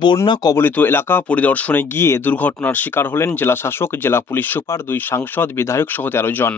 বন্যা কবলিত এলাকা পরিদর্শনে গিয়ে দুর্ঘটনার শিকার হলেন জেলা শাসক জেলা পুলিশ সুপার, দুই সাংসদ, বিধায়ক সহ তেরো জন।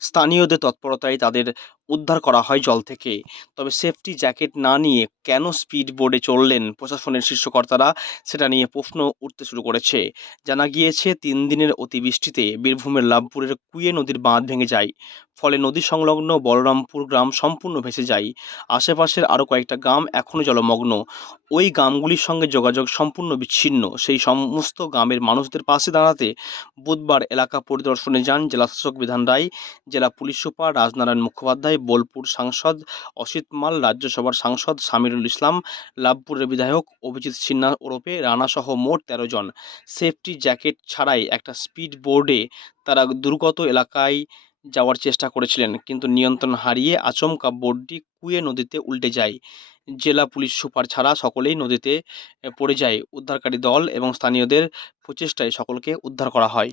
স্থানীয়দের তৎপরতায় তাদের উদ্ধার করা হয় জল থেকে। তবে সেফটি জ্যাকেট না নিয়ে কেন স্পিড বোর্ডে চললেন প্রশাসনের শীর্ষকর্তারা, সেটা নিয়ে প্রশ্ন উঠতে শুরু করেছে। জানা গিয়েছে, তিন দিনের অতিবৃষ্টিতে বীরভূমের লাভপুরের কুয়ে নদীর বাঁধ ভেঙে যায়। ফলে নদী সংলগ্ন বলরামপুর গ্রাম সম্পূর্ণ ভেসে যায়। আশেপাশের আরও কয়েকটা গ্রাম এখনও জলমগ্ন। ওই গ্রামগুলির সঙ্গে যোগাযোগ সম্পূর্ণ বিচ্ছিন্ন। সেই সমস্ত গ্রামের মানুষদের পাশে দাঁড়াতে বুধবার এলাকা পরিদর্শনে যান জেলাশাসক বিধান রায়, জেলা পুলিশ সুপার রাজনারায়ণ মুখোপাধ্যায় বোলপুর সাংসদ অসিত মাল, রাজ্যসভার সাংসদ সামিরুল ইসলাম, লাভপুরের বিধায়ক অভিজিৎ সিনহা ওরফে রানাসহ মোট তেরো জন। সেফটি জ্যাকেট ছাড়াই একটা স্পিড বোর্ডে তারা দুর্গত এলাকায় যাওয়ার চেষ্টা করেছিলেন, কিন্তু নিয়ন্ত্রণ হারিয়ে আচমকা বোর্ডটি কুয়ে নদীতে উল্টে যায়। জেলা পুলিশ সুপার ছাড়া সকলেই নদীতে পড়ে যায়। উদ্ধারকারী দল এবং স্থানীয়দের প্রচেষ্টায় সকলকে উদ্ধার করা হয়।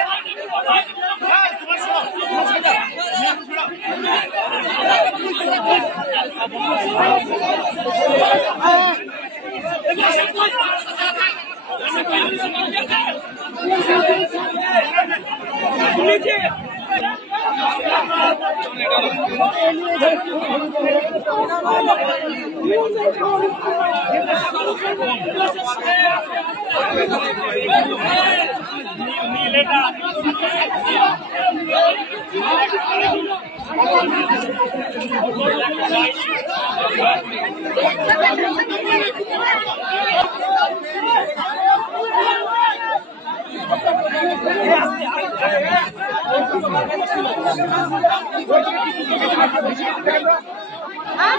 নীলেটা হ্যাঁ